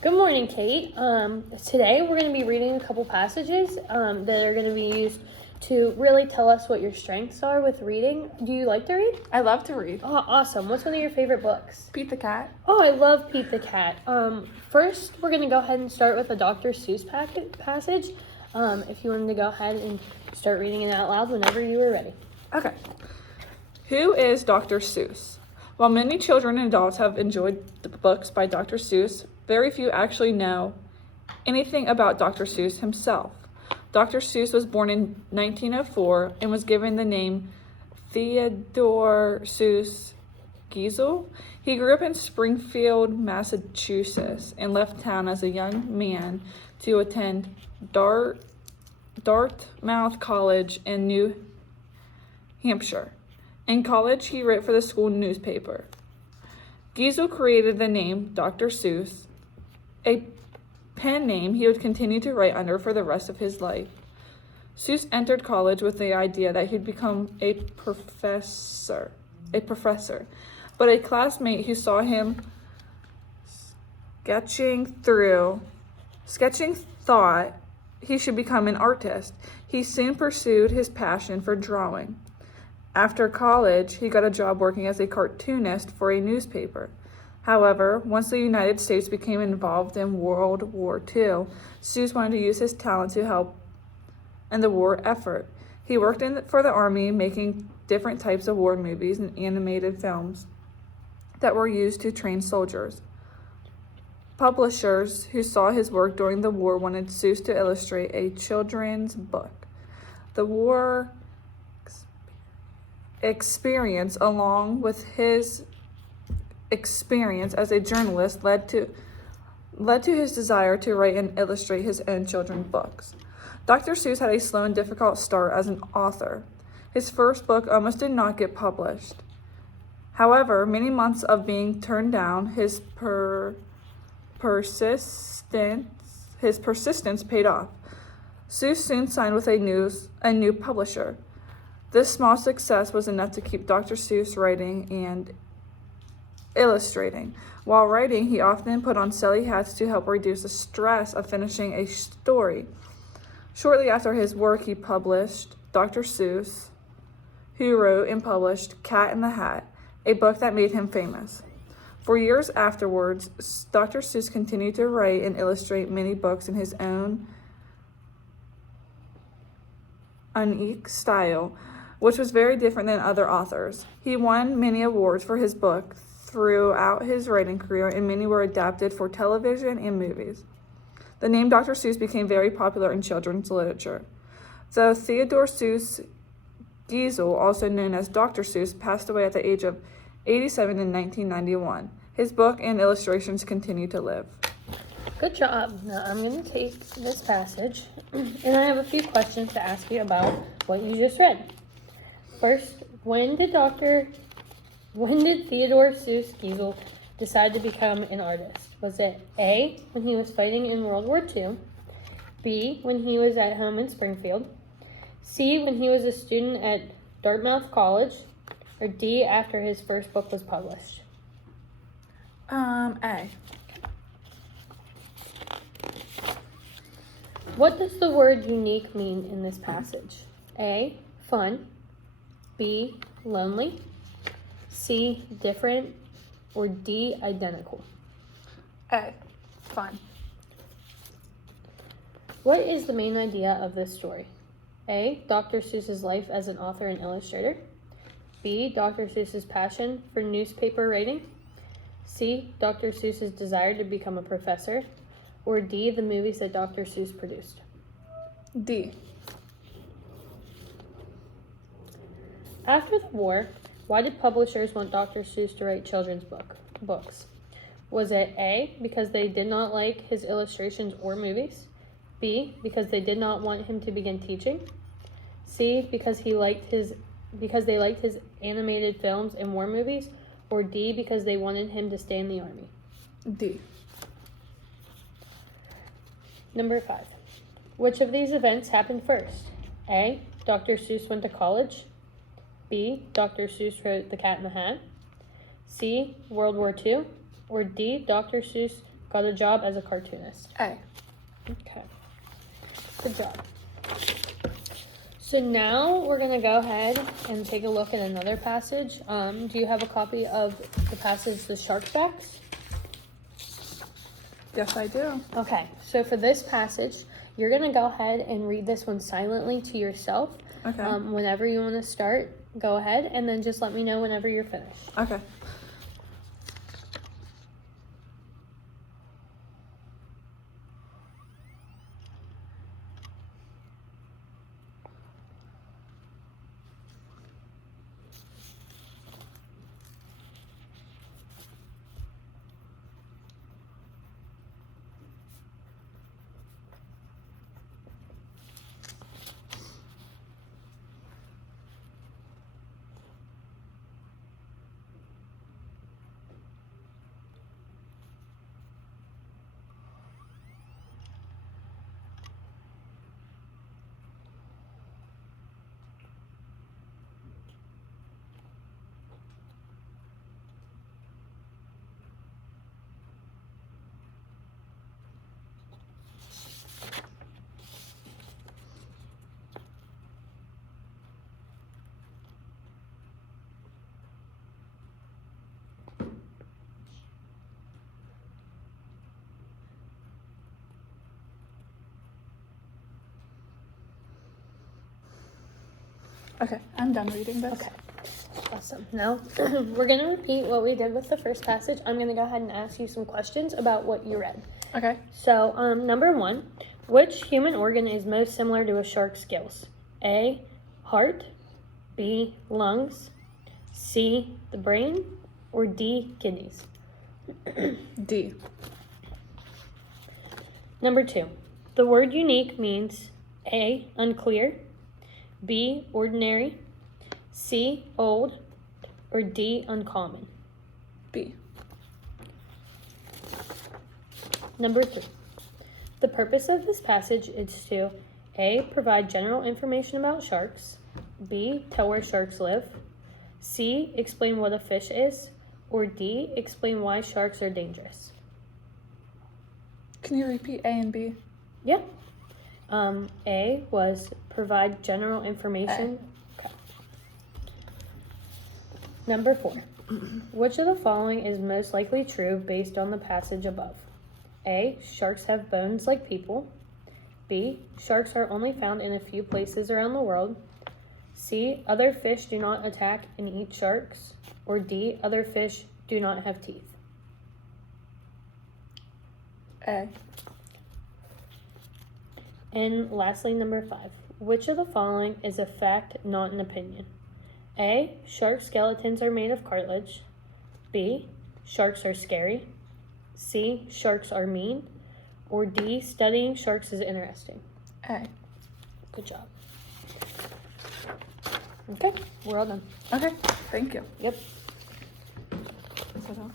Good morning, Kate. Today we're going to be reading a couple passages that are going to be used to really tell us what your strengths are with reading. Do you like to read? I love to read. Oh, awesome. What's one of your favorite books? Pete the Cat. Oh, I love Pete the Cat. First, we're going to go ahead and start with a Dr. Seuss passage. If you wanted to go ahead and start reading it out loud whenever you were ready. Okay. Who is Dr. Seuss? While many children and adults have enjoyed the books by Dr. Seuss, very few actually know anything about Dr. Seuss himself. Dr. Seuss was born in 1904 and was given the name Theodore Seuss Geisel. He grew up in Springfield, Massachusetts, and left town as a young man to attend Dartmouth College in New Hampshire. In college, he wrote for the school newspaper. Geisel created the name Dr. Seuss, a pen name he would continue to write under for the rest of his life. Seuss entered college with the idea that he'd become a professor, but a classmate who saw him sketching thought he should become an artist. He soon pursued his passion for drawing. After college, he got a job working as a cartoonist for a newspaper. However, once the United States became involved in World War II, Seuss wanted to use his talent to help in the war effort. He worked for the Army, making different types of war movies and animated films that were used to train soldiers. Publishers who saw his work during the war wanted Seuss to illustrate a children's book. The war experience, along with his experience as a journalist, led to his desire to write and illustrate his own children's books. Dr. Seuss had a slow and difficult start as an author. His first book almost did not get published. However, many months of being turned down, his persistence paid off. Seuss soon signed with a new publisher. This small success was enough to keep Dr. Seuss writing and illustrating. While writing, he often put on silly hats to help reduce the stress of finishing a story. Shortly after his work, he published Dr. Seuss, who wrote and published Cat in the Hat, a book that made him famous. For years afterwards, Dr. Seuss continued to write and illustrate many books in his own unique style, which was very different than other authors. He won many awards for his book throughout his writing career, and many were adapted for television and movies. The name Dr. Seuss became very popular in children's literature. Though Theodore Seuss Geisel, also known as Dr. Seuss, passed away at the age of 87 in 1991, his book and illustrations continue to live. Good job. Now I'm going to take this passage, and I have a few questions to ask you about what you just read. First, when did Theodore Seuss Geisel decide to become an artist? Was it A, when he was fighting in World War II, B, when he was at home in Springfield, C, when he was a student at Dartmouth College, or D, after his first book was published? A. What does the word unique mean in this passage? A, fun, B, lonely, C, different, or D, identical? A. Fun. What is the main idea of this story? A, Dr. Seuss's life as an author and illustrator. B, Dr. Seuss's passion for newspaper writing. C, Dr. Seuss's desire to become a professor. Or D, the movies that Dr. Seuss produced. D. After the war, why did publishers want Dr. Seuss to write children's books? Was it A, because they did not like his illustrations or movies? B, because they did not want him to begin teaching? C, because they liked his animated films and war movies? Or D, because they wanted him to stay in the army? D. Number 5. Which of these events happened first? A, Dr. Seuss went to college. B, Dr. Seuss wrote The Cat in the Hat. C, World War II. Or D, Dr. Seuss got a job as a cartoonist? A. Okay. Good job. So now we're going to go ahead and take a look at another passage. Do you have a copy of the passage, The Shark Facts? Yes, I do. Okay, so for this passage, you're going to go ahead and read this one silently to yourself. Okay. Whenever you want to start, go ahead, and then just let me know whenever you're finished. Okay. Okay, I'm done reading this. Okay, awesome. Now, we're going to repeat what we did with the first passage. I'm going to go ahead and ask you some questions about what you read. Okay. So, number 1, which human organ is most similar to a shark's gills? A, heart, B, lungs, C, the brain, or D, kidneys? D. Number 2, the word unique means A, unclear, B, ordinary, C, old, or D, uncommon? B. Number 3, the purpose of this passage is to A, provide general information about sharks, B, tell where sharks live, C, explain what a fish is, or D, explain why sharks are dangerous? Can you repeat A and B? Yeah. A was provide general information. Okay. Number 4, which of the following is most likely true based on the passage above? A, sharks have bones like people. B, sharks are only found in a few places around the world. C, other fish do not attack and eat sharks. Or D, other fish do not have teeth. A. And lastly, number 5, which of the following is a fact, not an opinion? A, shark skeletons are made of cartilage. B, sharks are scary. C, sharks are mean. Or D, studying sharks is interesting. A. Good job. Okay, we're all done. Okay, thank you. Yep. Is that all?